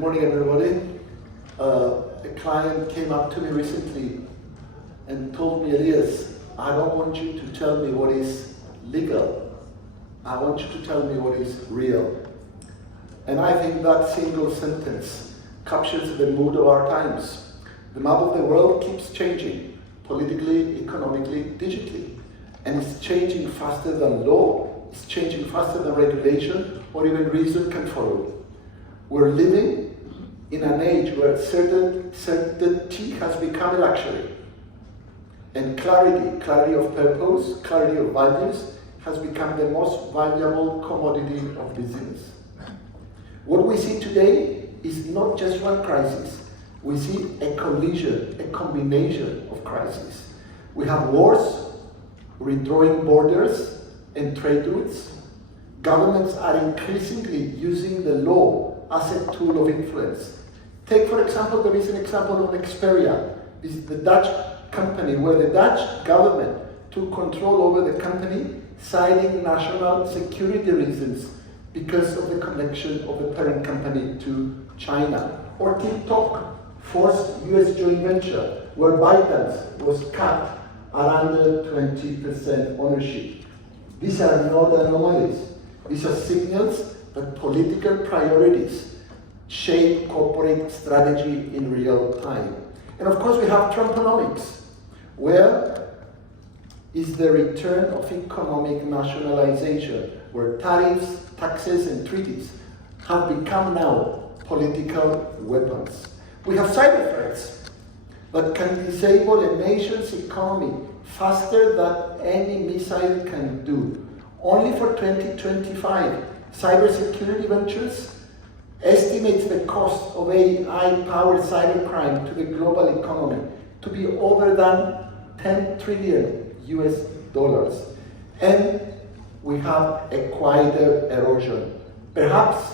morning, everybody. A client came up to me recently and told me, Elias, I don't want you to tell me what is legal. I want you to tell me what is real. And I think that single sentence captures the mood of our times. The map of the world keeps changing, politically, economically, digitally. And it's changing faster than law, it's changing faster than regulation, or even reason can follow. We're living in an age where certainty has become a luxury. And clarity of purpose, clarity of values, has become the most valuable commodity of business. What we see today is not just one crisis. We see a collision, a combination of crises. We have wars, redrawing borders and trade routes. Governments are increasingly using the law as a tool of influence. Take, for example, the recent example of Xperia. This is the Dutch company where the Dutch government took control over the company, citing national security reasons because of the connection of the parent company to China. Or TikTok, forced US joint venture, where ByteDance was cut at under 20% ownership. These are not anomalies. These are signals that political priorities shape corporate strategy in real time. And of course we have Trumponomics, where is the return of economic nationalization, where tariffs, taxes, and treaties have become now political weapons. We have cyber threats that can disable a nation's economy faster than any missile can do. Only for 2025, Cybersecurity Ventures estimates the cost of AI-powered cybercrime to the global economy to be over than 10 trillion US dollars. And we have a quieter erosion, perhaps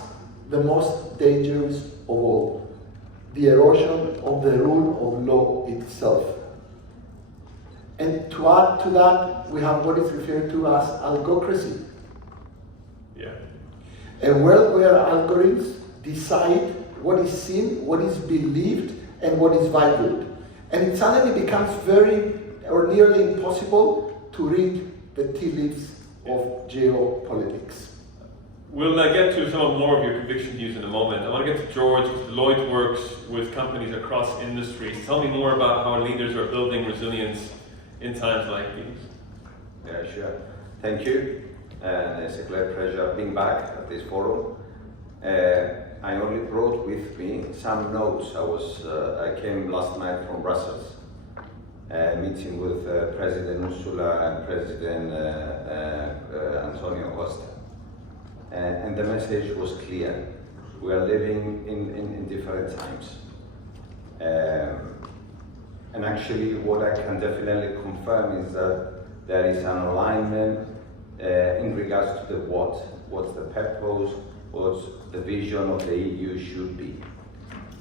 the most dangerous of all, the erosion of the rule of law itself. And to add to that, we have what is referred to as algocracy. Yeah. A world where algorithms decide what is seen, what is believed, and what is valued. And it suddenly becomes very or nearly impossible to read the tea leaves of geopolitics. We'll get to some more of your conviction views in a moment. I want to get to George. Deloitte works with companies across industries. Tell me more about how leaders are building resilience in times like these. Yeah, sure. Thank you. And it's a great pleasure being back at this forum. I only brought with me some notes. I came last night from Brussels, meeting with President Ursula and President Antonio Costa. And the message was clear. We are living in different times. And actually what I can definitely confirm is that there is an alignment in regards to the what. What's the purpose, what's the vision of the EU should be.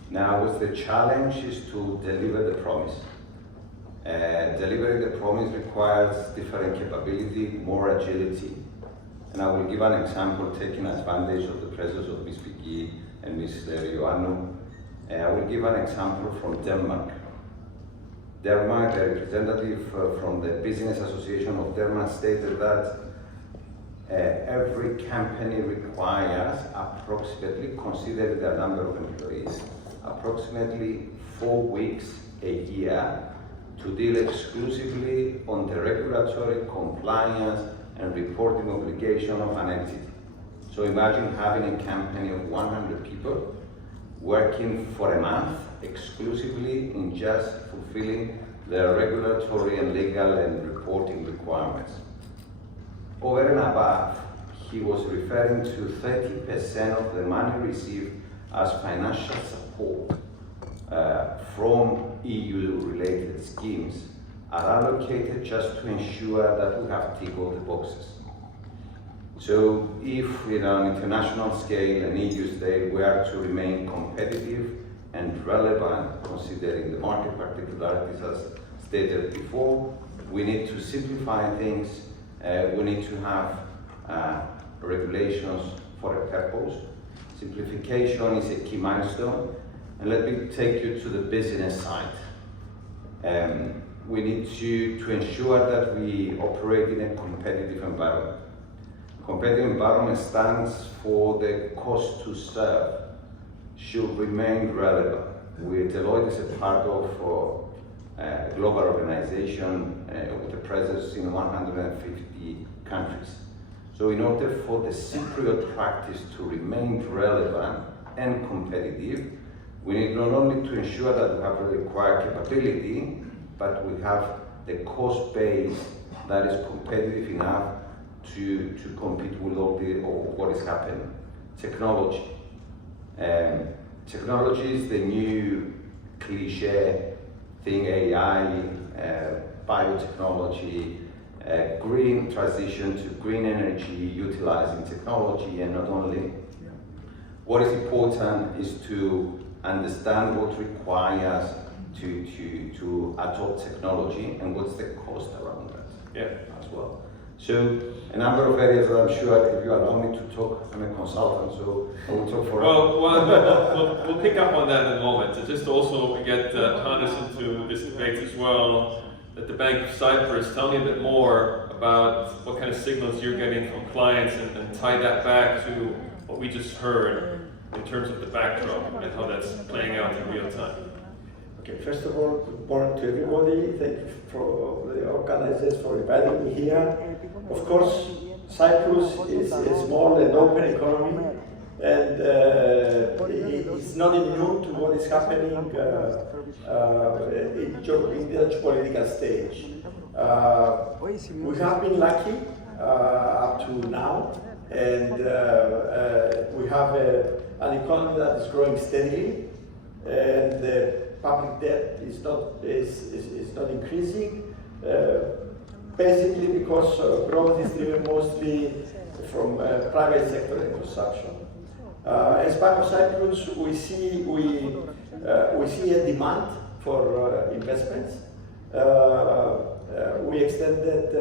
Now what's the challenge is to deliver the promise. Delivering the promise requires different capability, more agility. And I will give an example, taking advantage of the presence of Ms. Vicky and Ms. Ioannou. I will give an example from Denmark. Denmark, the representative from the Business Association of Denmark stated that every company requires approximately, considering the number of employees, approximately 4 weeks a year to deal exclusively on the regulatory compliance and reporting obligation of an entity. So imagine having a company of 100 people working for a month exclusively in just fulfilling the regulatory and legal and reporting requirements. Over and above, he was referring to 30% of the money received as financial support from EU-related schemes are allocated just to ensure that we have ticked all the boxes. So if on an international scale and EU scale we are to remain competitive and relevant considering the market particularities as stated before, we need to simplify things, we need to have regulations for a purpose. Simplification is a key milestone. And let me take you to the business side. We need to ensure that we operate in a competitive environment. Competitive environment stands for the cost to serve should remain relevant. Deloitte is a part of a global organization with a presence in 150 countries. So in order for the Cypriot practice to remain relevant and competitive, we need not only to ensure that we have the required capability, but we have the cost base that is competitive enough to compete with all what is happening. Technology. Technology is the new cliche thing, AI, biotechnology, green transition to green energy, utilizing technology, and not only. What is important is to understand what requires to adopt technology and what's the cost around that as well. So a number of areas that I'm sure, if you allow me to talk, I'm a consultant, so I will talk for. We'll pick up on that in a moment. So just also get Hannes into this debate as well. At the Bank of Cyprus, tell me a bit more about what kind of signals you're getting from clients and tie that back to what we just heard in terms of the backdrop and how that's playing out in real time. Okay, first of all, good morning to everybody. Thank you for the organizers for inviting me here. Of course, Cyprus is a small and open economy, and it's not immune to what is happening in the geopolitical stage. We have been lucky up to now, and we have an economy that is growing steadily, and the public debt is not increasing, basically because growth is driven mostly from private sector and consumption. As Bank of Cyprus, we see a demand for investments. We extended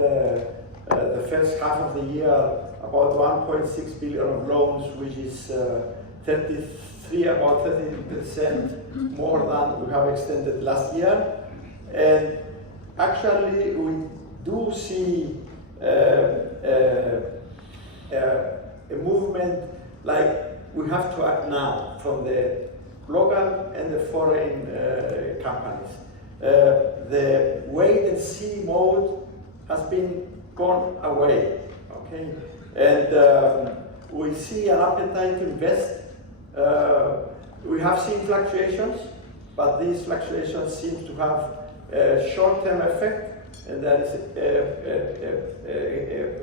the first half of the year about 1.6 billion of loans, which is about 30% more than we have extended last year. And actually, we do see a movement like we have to act now from the local and the foreign companies. The wait and see mode has been gone away, okay? And we see an appetite to invest. We have seen fluctuations, but these fluctuations seem to have a short-term effect, and that is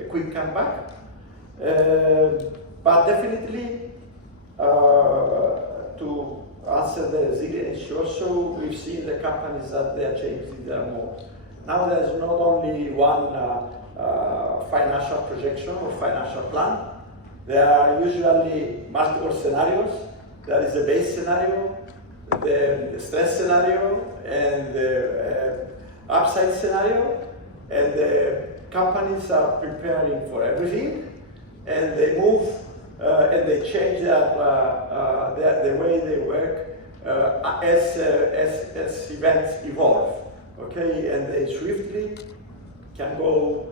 a quick comeback. But definitely, to answer the resilience issue, also we've seen the companies that they are changing their mode. Now there's not only one financial projection or financial plan. There are usually multiple scenarios. There is a base scenario, the stress scenario, and the upside scenario. And the companies are preparing for everything, and they move and they change the way they work as events evolve. Okay, and they swiftly can go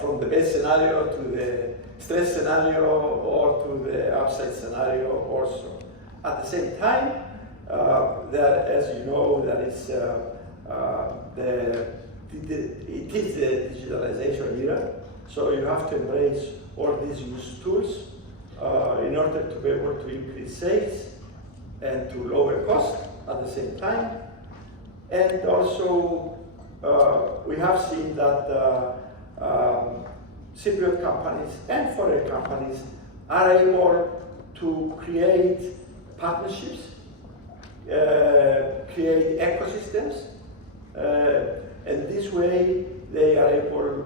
from the base scenario to the stress scenario or to the upside scenario also. At the same time, as you know, there is it is the digitalization era, so you have to embrace all these new tools in order to be able to increase sales and to lower cost at the same time. And also, we have seen that Cypriot companies and foreign companies are able to create partnerships, create ecosystems, and this way they are able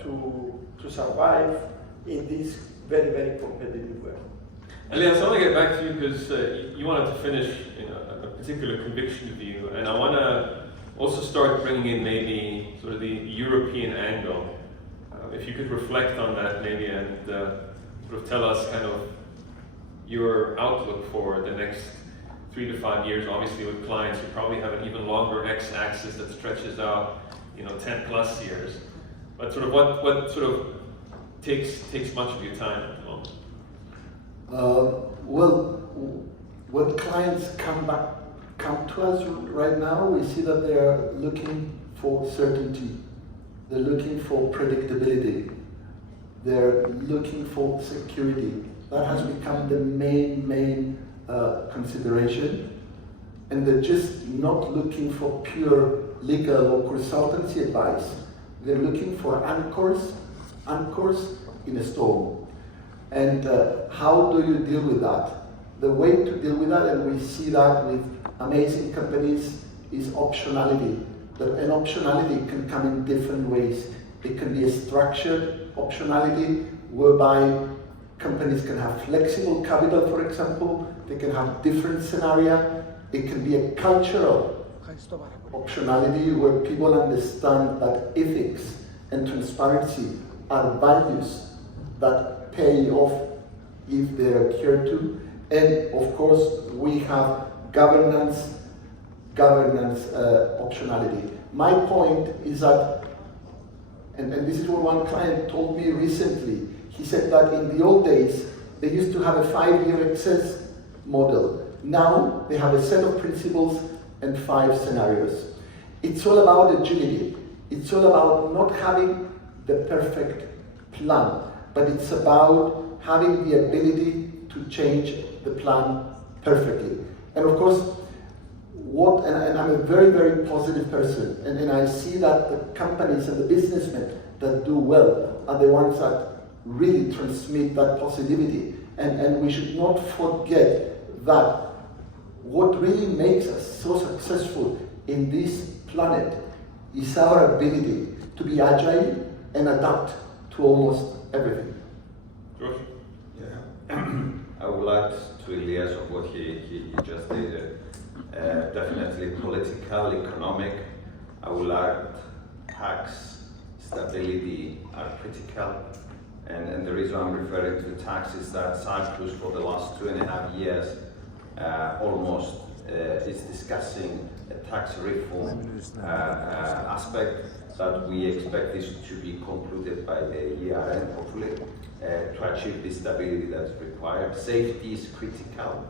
to survive in this very, very competitive world. Elias, I want to get back to you because you wanted to finish a particular conviction view, and I want to also start bringing in maybe sort of the European angle. If you could reflect on that maybe and sort of tell us kind of your outlook for the next 3 to 5 years? Obviously, with clients, you probably have an even longer x-axis that stretches out, 10 plus years. But sort of what sort of takes much of your time at the moment? Well, when clients come to us right now, we see that they are looking for certainty. They're looking for predictability. They're looking for security. That has become the main consideration. And they're just not looking for pure legal or consultancy advice. They're looking for anchors in a storm. And how do you deal with that? The way to deal with that, and we see that with amazing companies, is optionality. And optionality can come in different ways. It can be a structured optionality whereby companies can have flexible capital, for example. They can have different scenarios. It can be a cultural optionality where people understand that ethics and transparency are values that pay off if they are cared to. And of course, we have governance optionality. My point is that, and this is what one client told me recently, he said that in the old days, they used to have a 5-year excess model. Now they have a set of principles and 5 scenarios. It's all about agility. It's all about not having the perfect plan, but it's about having the ability to change the plan perfectly. And of course, and I'm a very positive person, and I see that the companies and the businessmen that do well are the ones that really transmit that positivity. And we should not forget that what really makes us so successful in this planet is our ability to be agile and adapt to almost everything. George? Yeah. I would add to Elias of what he just stated. Definitely political, economic. I would add tax stability are critical. And the reason I'm referring to tax is that Cyprus for the last 2.5 years almost is discussing a tax reform aspect that we expect this to be concluded by the year end, hopefully, to achieve the stability that's required. Safety is critical.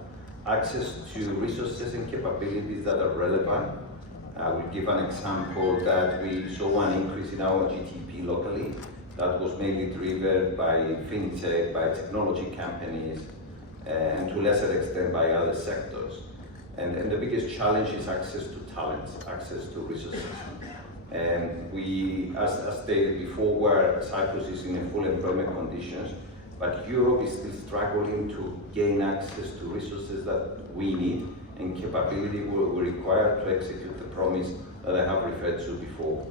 Access to resources and capabilities that are relevant. I will give an example that we saw an increase in our GDP locally that was mainly driven by fintech, by technology companies, and to a lesser extent by other sectors. And the biggest challenge is access to talents, access to resources. And we, as stated before, where Cyprus is in a full employment conditions, but Europe is still struggling to gain access to resources that we need and capability we require to execute the promise that I have referred to before.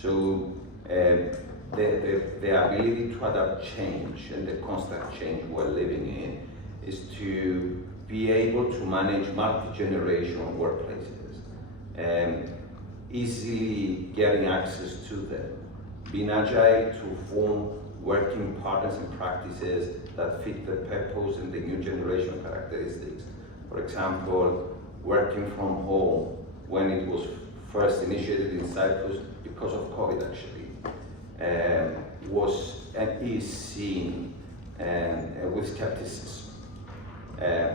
So the ability to adapt change and the constant change we're living in is to be able to manage multi-generational workplaces and easily getting access to them, being agile to form working patterns and practices that fit the purpose and the new generation characteristics. For example, working from home when it was first initiated in Cyprus because of COVID actually, was and is seen with skepticism.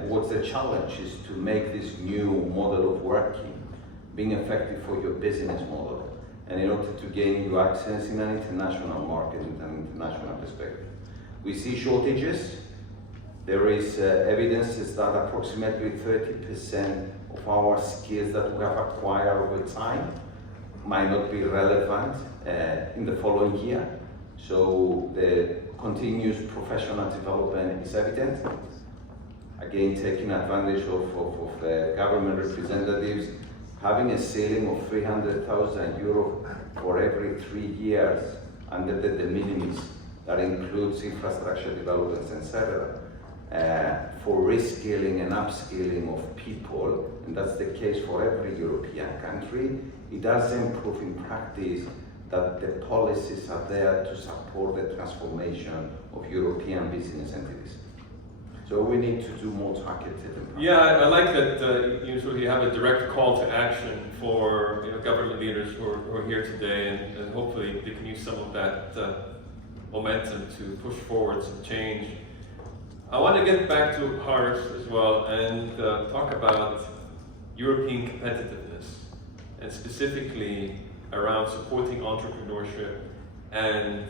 What's the challenge is to make this new model of working being effective for your business model, and in order to gain your access in an international market, with an international perspective. We see shortages. There is evidence that approximately 30% of our skills that we have acquired over time might not be relevant in the following year. So the continuous professional development is evident. Again, taking advantage of government representatives, having a ceiling of 300,000 euro for every 3 years under the de minimis, that includes infrastructure developments, etc., for reskilling and upskilling of people, and that's the case for every European country. It doesn't prove in practice that the policies are there to support the transformation of European business entities. So we need to do more targeted. Yeah, I like that you sort of have a direct call to action for government leaders who are here today, and hopefully they can use some of that momentum to push forward some change. I want to get back to Harsh as well and talk about European competitiveness, and specifically around supporting entrepreneurship. And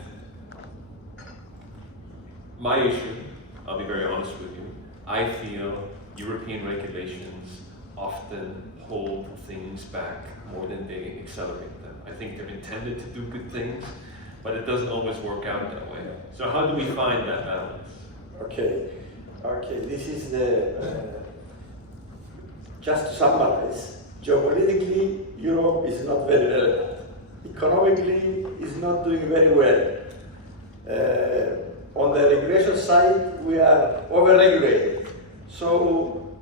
my issue, I'll be very honest with you, I feel European regulations often hold things back more than they accelerate them. I think they're intended to do good things, but it doesn't always work out that way. So how do we find that balance? Okay, this is the, just to summarize, geopolitically, Europe is not very relevant. Economically, it's not doing very well. On the regulation side, we are over-regulated. So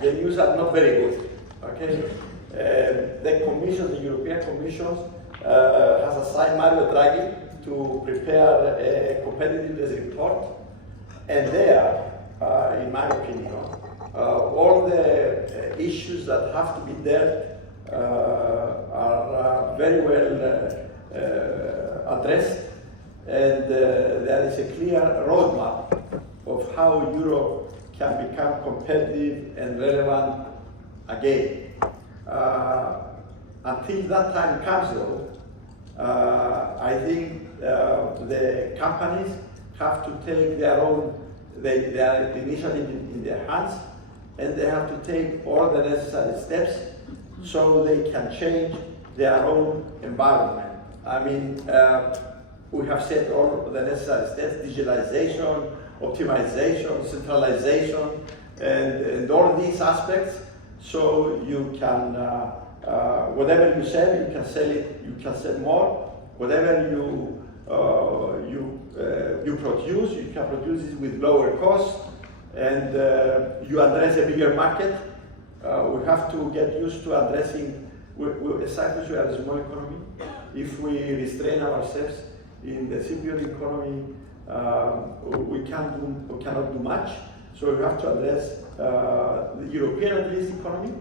the news are not very good, okay? The Commission, the European Commission, has assigned Mario Draghi to prepare a competitiveness report. And there, in my opinion, all the issues that have to be dealt are very well addressed. And there is a clear roadmap of how Europe can become competitive and relevant again. Until that time comes though, I think the companies have to take their initiative in their hands, and they have to take all the necessary steps so they can change their own environment. I mean, we have set all the necessary steps: digitalization, optimization, centralization, and all these aspects. So you can, whatever you sell, you can sell it. You can sell more. Whatever you produce, you can produce it with lower cost, and you address a bigger market. We have to get used to addressing. Cyprus, we are a small economy. If we restrain ourselves in the Cypriot economy, we cannot do much. So we have to address the European at least economy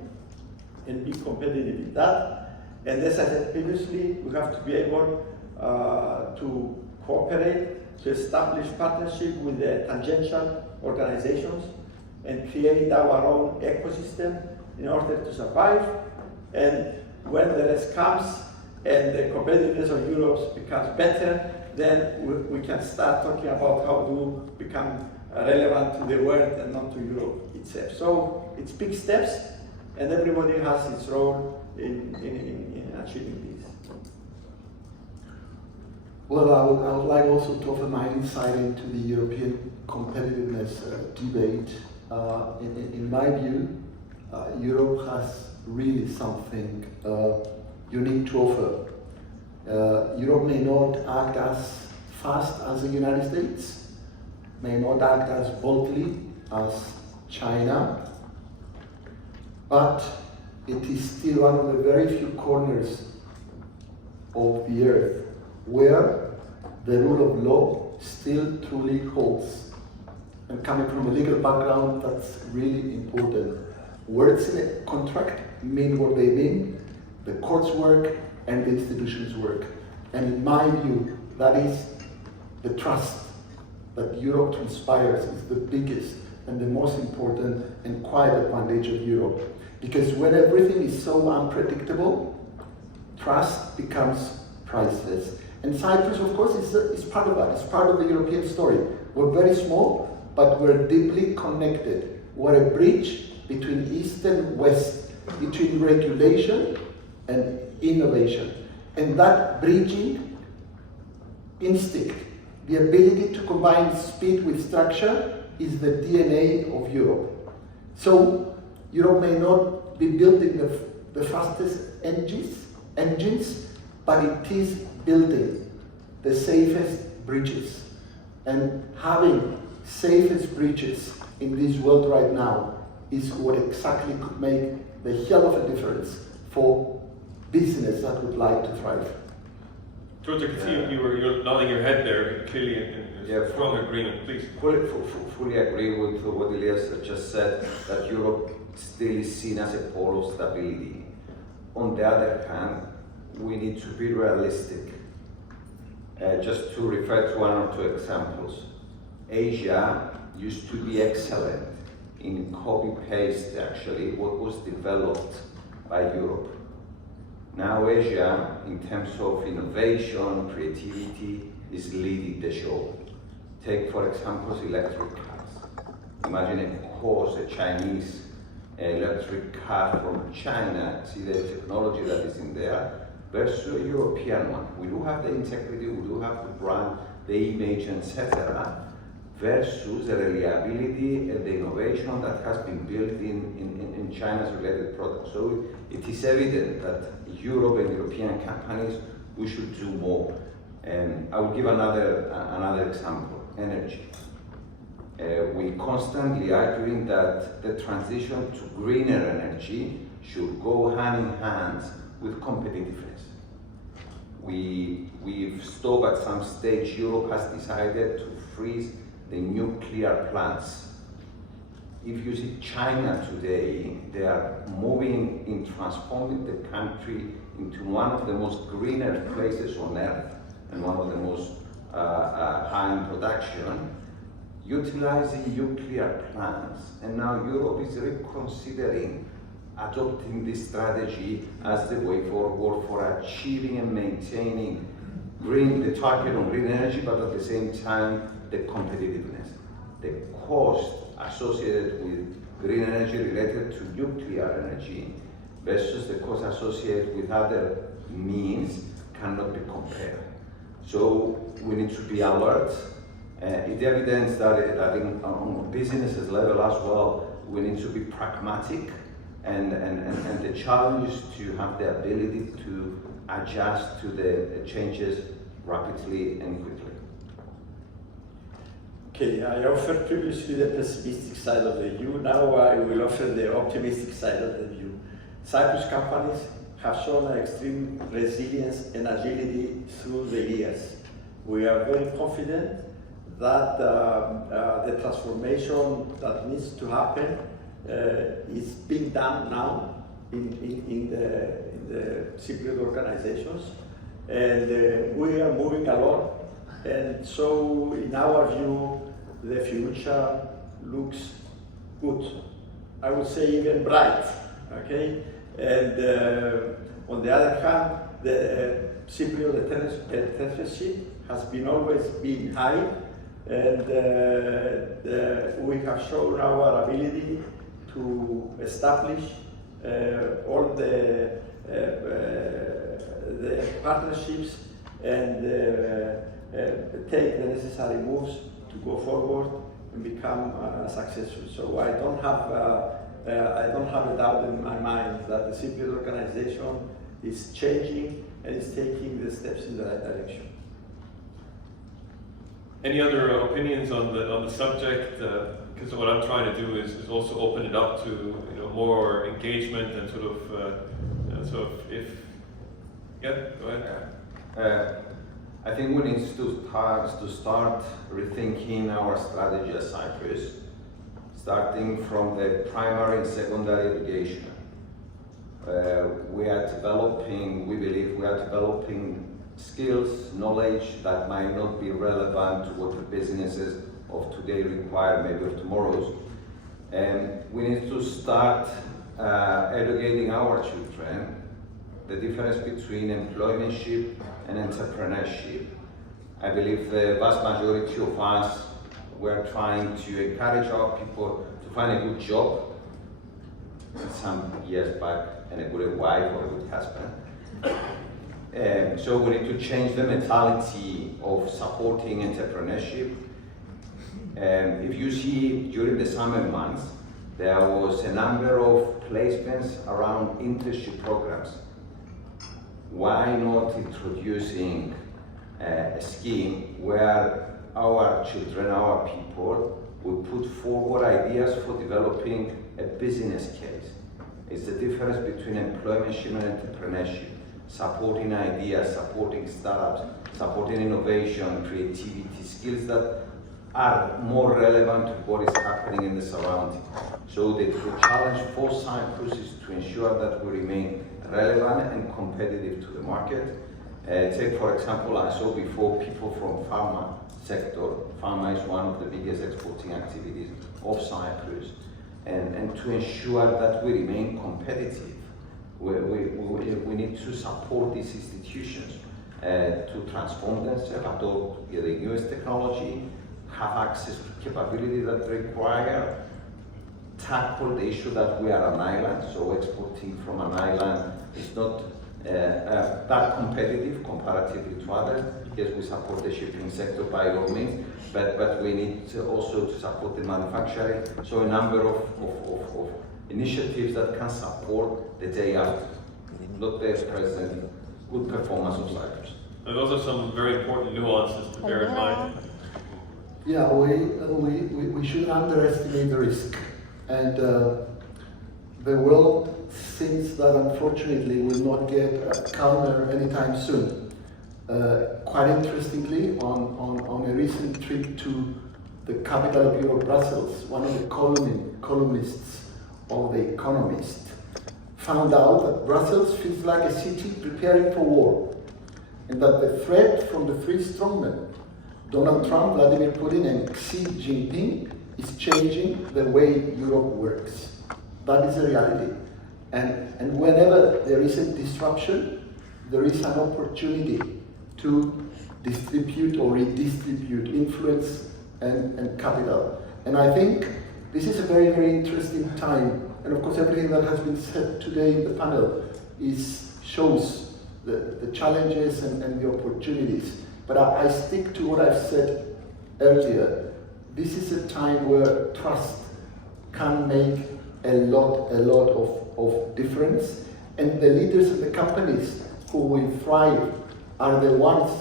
and be competitive in that. And as I said previously, we have to be able to cooperate, to establish partnership with the tangential organizations and create our own ecosystem in order to survive. And when the rest comes and the competitiveness of Europe becomes better, then we can start talking about how to become relevant to the world and not to Europe itself. So it's big steps, and everybody has its role in achieving this. Well, I would like also to offer my insight into the European competitiveness debate. In my view, Europe has really something unique to offer. Europe may not act as fast as the United States, may not act as boldly as China, but it is still one of the very few corners of the earth where the rule of law still truly holds. And coming from a legal background, that's really important. Words in a contract mean what they mean, the courts work and the institutions work. And in my view, that is the trust that Europe transpires is the biggest and the most important and quiet advantage of Europe. Because when everything is so unpredictable, trust becomes priceless. And Cyprus, of course, is part of that. It's part of the European story. We're very small, but we're deeply connected. We're a bridge between East and West, between regulation and innovation. And that bridging instinct, the ability to combine speed with structure, is the DNA of Europe. So Europe may not be building the fastest engines, but it is building the safest bridges. And having safest bridges in this world right now is what exactly could make the hell of a difference for business that would like to thrive. George, I can see you're nodding your head there, clearly in strong agreement. Please. Fully agree with what Elias just said, that Europe still is seen as a pole of stability. On the other hand, we need to be realistic. Just to refer to one or two examples. Asia used to be excellent in copy-paste, actually, what was developed by Europe. Now Asia, in terms of innovation, creativity, is leading the show. Take, for example, electric cars. Imagine a Chinese electric car from China, see the technology that is in there, versus a European one. We do have the integrity, we do have the brand, the image, etc., versus the reliability and the innovation that has been built in China's related products. So it is evident that Europe and European companies, we should do more. I will give another example, energy. We constantly arguing that the transition to greener energy should go hand in hand with competitiveness. We've stopped at some stage. Europe has decided to freeze the nuclear plants. If you see China today, they are moving in transforming the country into one of the most greener places on earth and one of the most high in production, utilizing nuclear plants. And now Europe is reconsidering adopting this strategy as the way forward for achieving and maintaining the target on green energy, but at the same time, the competitiveness. The cost associated with green energy related to nuclear energy versus the cost associated with other means cannot be compared. So we need to be alert. It's evidence that on businesses level as well, we need to be pragmatic, and the challenge is to have the ability to adjust to the changes rapidly and quickly. Okay, I offered previously the pessimistic side of the view. Now I will offer the optimistic side of the view. Cyprus companies have shown extreme resilience and agility through the years. We are very confident that the transformation that needs to happen is being done now in the Cypriot organizations, and we are moving along. And so, in our view, the future looks good. I would say even bright. Okay, and on the other hand, the Cypriot literacy has been always been high, and we have shown our ability to establish all the partnerships and take the necessary moves to go forward and become successful. So I don't have a doubt in my mind that the Cypriot organization is changing and is taking the steps in the right direction. Any other opinions on the subject? Because what I'm trying to do is also open it up to more engagement and sort of if go ahead. I think we need to start rethinking our strategy as Cyprus, starting from the primary and secondary education. We believe we are developing skills, knowledge that might not be relevant to what the businesses of today require, maybe of tomorrow's. And we need to start educating our children the difference between employmentship and entrepreneurship. I believe the vast majority of us were trying to encourage our people to find a good job some years back, and a good wife or a good husband. So we need to change the mentality of supporting entrepreneurship. If you see during the summer months, there was a number of placements around internship programs. Why not introducing a scheme where our children, our people, will put forward ideas for developing a business case? It's the difference between employmentship and entrepreneurship. supporting ideas, supporting startups, supporting innovation, creativity, skills that are more relevant to what is happening in the surrounding. So the challenge for Cyprus is to ensure that we remain relevant and competitive to the market. Take for example, I saw before people from pharma sector. Pharma is one of the biggest exporting activities of Cyprus. And to ensure that we remain competitive, we need to support these institutions to transform themselves, adopt the newest technology, have access to capability that require, tackle the issue that we are an island, so exporting from an island is not that competitive comparatively to others. Yes, we support the shipping sector by all means, but we need to also to support the manufacturing. So a number of initiatives that can support the day after, not the present, good performance of Cyprus. And those are some very important nuances to bear in mind. Yeah, we shouldn't underestimate the risk. And the world seems that unfortunately will not get calmer anytime soon. Quite interestingly, on a recent trip to the capital of Europe, Brussels, one of the columnists of The Economist found out that Brussels feels like a city preparing for war, and that the threat from the three strongmen, Donald Trump, Vladimir Putin, and Xi Jinping, is changing the way Europe works. That is a reality. And whenever there is a disruption, there is an opportunity to distribute or redistribute influence and capital. And I think this is a very, very interesting time. And of course, everything that has been said today in the panel shows the challenges and the opportunities. But I stick to what I've said earlier. This is a time where trust can make a lot of difference. And the leaders of the companies who will thrive are the ones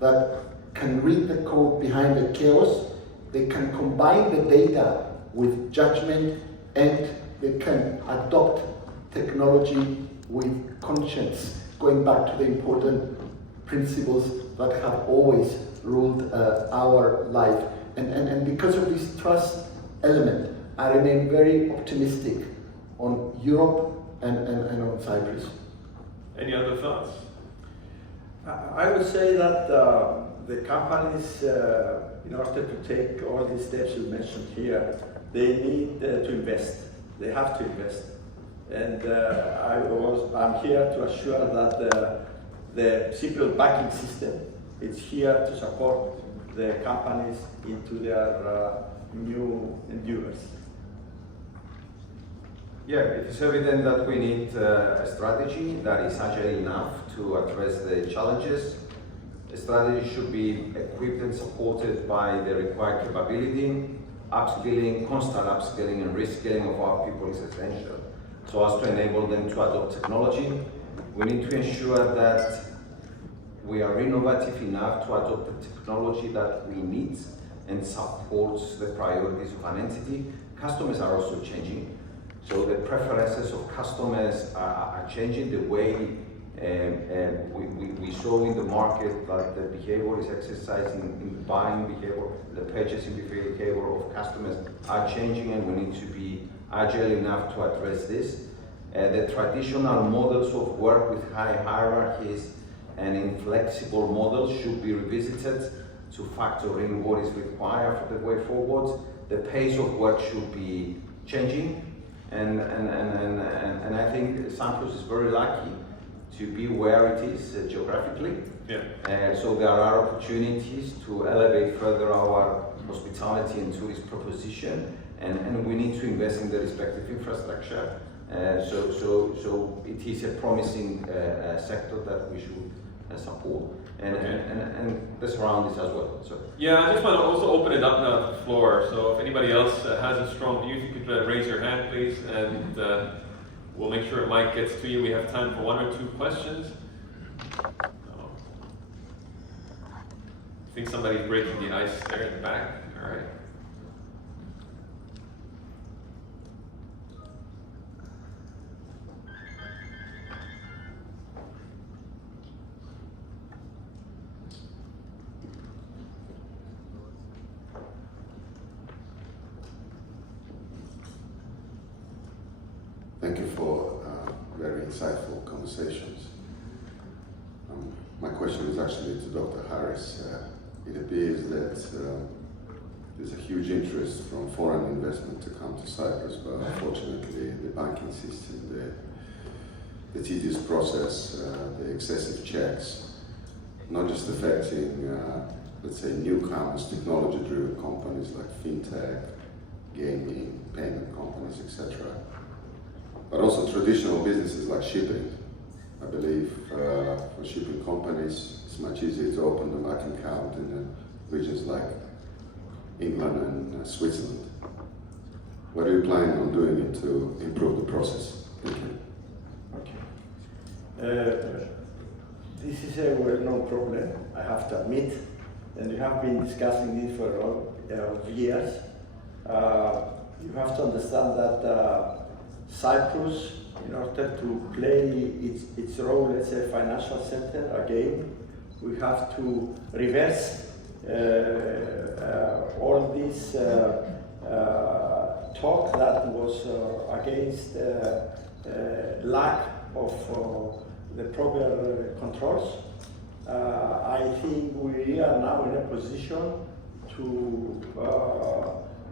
that can read the code behind the chaos. They can combine the data with judgment, and they can adopt technology with conscience, going back to the important principles that have always ruled our life. And because of this trust element, I remain very optimistic on Europe and on Cyprus. Any other thoughts? I would say that the companies, in order to take all these steps you mentioned here, they need to invest. They have to invest. And I'm here to assure that the Cypriot banking system is here to support the companies into their new endeavors. Yeah, it is evident that we need a strategy that is agile enough to address the challenges. The strategy should be equipped and supported by the required capability. Upskilling, constant upskilling and reskilling of our people is essential, so as to enable them to adopt technology. We need to ensure that we are innovative enough to adopt the technology that we need and supports the priorities of an entity. Customers are also changing, so the preferences of customers are changing. The way we saw in the market that the behavior is exercising in the buying behavior, the purchasing behavior of customers are changing, and we need to be agile enough to address this. The traditional models of work with high hierarchies and inflexible models should be revisited to factor in what is required for the way forward. The pace of work should be changing, and I think Cyprus is very lucky to be where it is geographically. Yeah. So there are opportunities to elevate further our hospitality and tourist proposition, and we need to invest in the respective infrastructure. So it is a promising sector that we should support, and the surroundings as well. So. Yeah, I just want to also open it up now to the floor. So if anybody else has a strong view, if you could raise your hand, please, and we'll make sure a mic gets to you. We have time for one or two questions. I think somebody's breaking the ice there in the back. All right. thank you for very insightful conversations. My question is actually to Dr. Harris. It appears that there's a huge interest from foreign investment to come to Cyprus, but unfortunately the banking system, the tedious process, the excessive checks, not just affecting, let's say, newcomers, technology-driven companies like fintech, gaming, payment companies, etc., but also traditional businesses like shipping. I believe for shipping companies, it's much easier to open a bank account in regions like England and Switzerland. What are you planning on doing to improve the process? Thank you. Okay. This is a well-known problem, I have to admit, and we have been discussing this for a lot of years. You have to understand that Cyprus, in order to play its role as a financial center again, we have to reverse all this talk that was against lack of the proper controls. I think we are now in a position to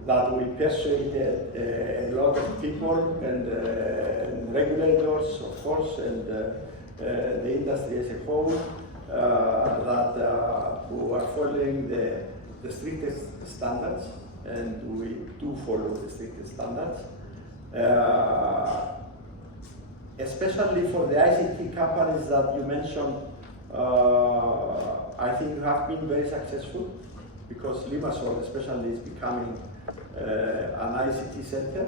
that we persuaded a lot of people and regulators, of course, and the industry as a whole, that who are following the strictest standards, and we do follow the strictest standards. Especially for the ICT companies that you mentioned, I think have been very successful, because Limassol especially is becoming an ICT center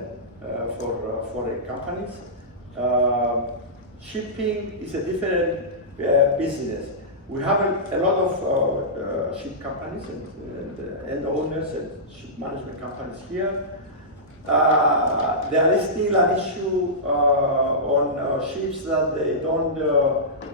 for foreign companies. Shipping is a different business. We have a lot of ship companies and owners and ship management companies here. There is still an issue on ships that they don't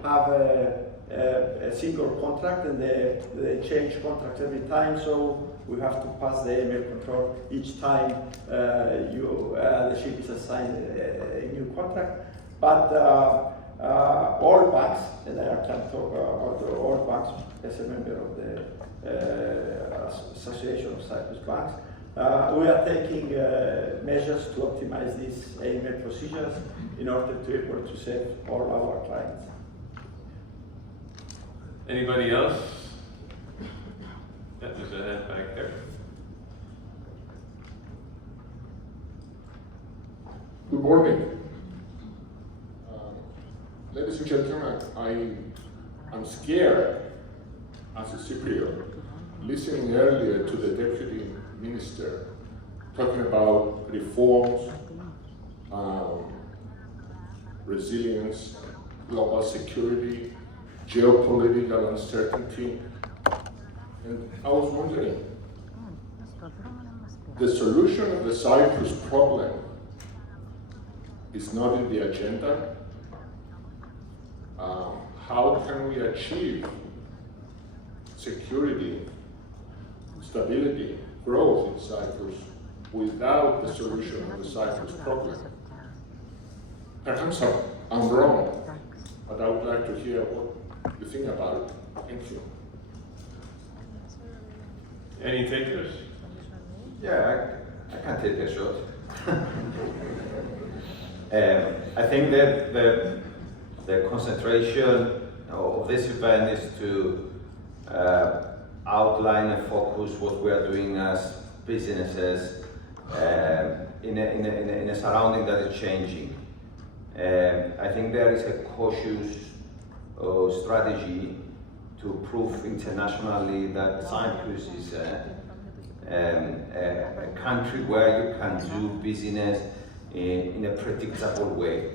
have a single contract, and they change contracts every time, so we have to pass the AML control each time the ship is assigned a new contract. But all banks, and I can talk about all banks as a member of the Association of Cyprus Banks, we are taking measures to optimize these AML procedures in order to be able to save all our clients. Anybody else? Yeah, there's a hand back there. Good morning. Ladies and gentlemen, I'm scared as a Cypriot, listening earlier to the Deputy Minister talking about reforms, resilience, global security, geopolitical uncertainty. And I was wondering, the solution of the Cyprus problem is not in the agenda. How can we achieve security, stability, growth in Cyprus without the solution of the Cyprus problem? Perhaps I'm wrong, but I would like to hear what you think about it. Thank you. Any takers? Yeah, I can take a shot. I think that the concentration of this event is to outline and focus what we are doing as businesses in a surrounding that is changing. I think there is a cautious strategy to prove internationally that Cyprus is a country where you can do business in a predictable way.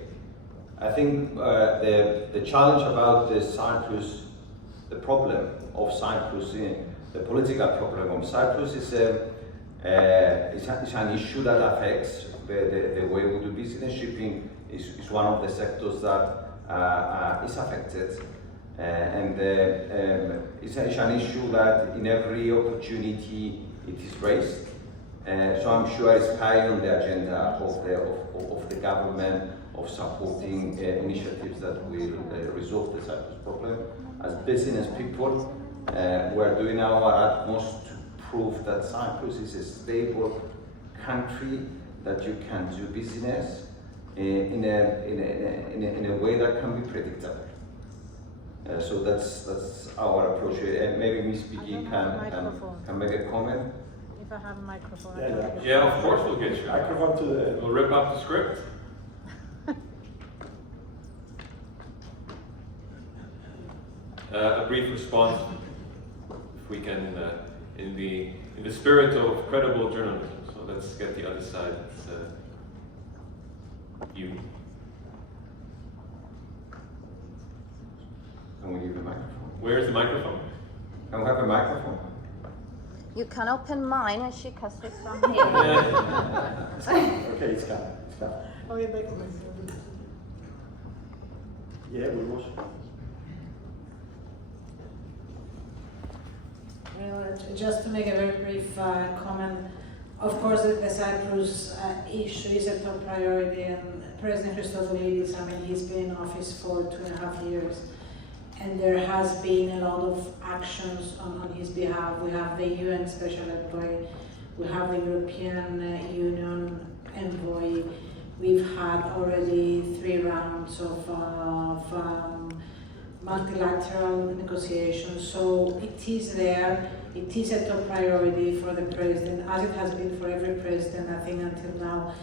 I think the challenge about the problem of Cyprus, the political problem of Cyprus is an issue that affects the way we do business. Shipping is one of the sectors that is affected, and it's an issue that in every opportunity it is raised. So I'm sure it's high on the agenda of the government of supporting initiatives that will resolve the Cyprus problem. As business people, we're doing our utmost to prove that Cyprus is a stable country that you can do business in a way that can be predictable. So that's our approach. And maybe Ms. Piggy can make a comment. If I have a microphone. Yeah, of course we'll get you. Microphone to the. We'll rip up the script. A brief response, if we can, in the spirit of credible journalism. So let's get the other side. It's, you. Can we give a microphone? Where's the microphone? Can we have a microphone? You can open mine and she can switch from here. Okay, it's coming. It's coming. Okay, thank you. Yeah, we was. Well, just to make a very brief comment, of course the Cyprus issue is a top priority, and President Christodoulidis, I mean, he's been in office for 2.5 years, and there has been a lot of actions on his behalf. We have the UN Special Envoy, we have the European Union Envoy, we've had already 3 rounds of multilateral negotiations, so it is there. It is a top priority for the president, as it has been for every president, I think, until now.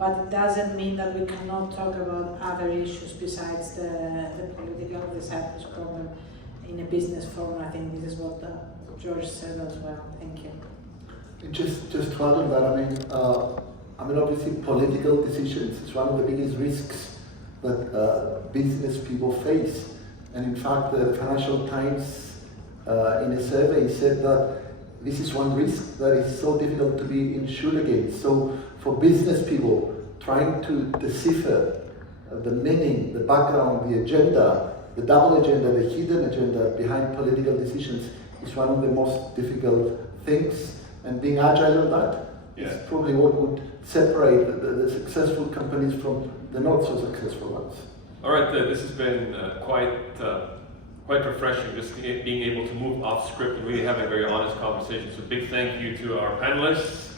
But it doesn't mean that we cannot talk about other issues besides the political, the Cyprus problem in a business forum. I think this is what George said as well. Thank you. Just to add on that, I mean, obviously political decisions is one of the biggest risks that business people face. And in fact, the Financial Times in a survey said that this is one risk that is so difficult to be insured against. So for business people, trying to decipher the meaning, the background, the agenda, the double agenda, the hidden agenda behind political decisions is one of the most difficult things. And being agile on that is probably what would separate the successful companies from the not so successful ones. All right, this has been quite refreshing, just being able to move off script and really have a very honest conversation. So big thank you to our panelists.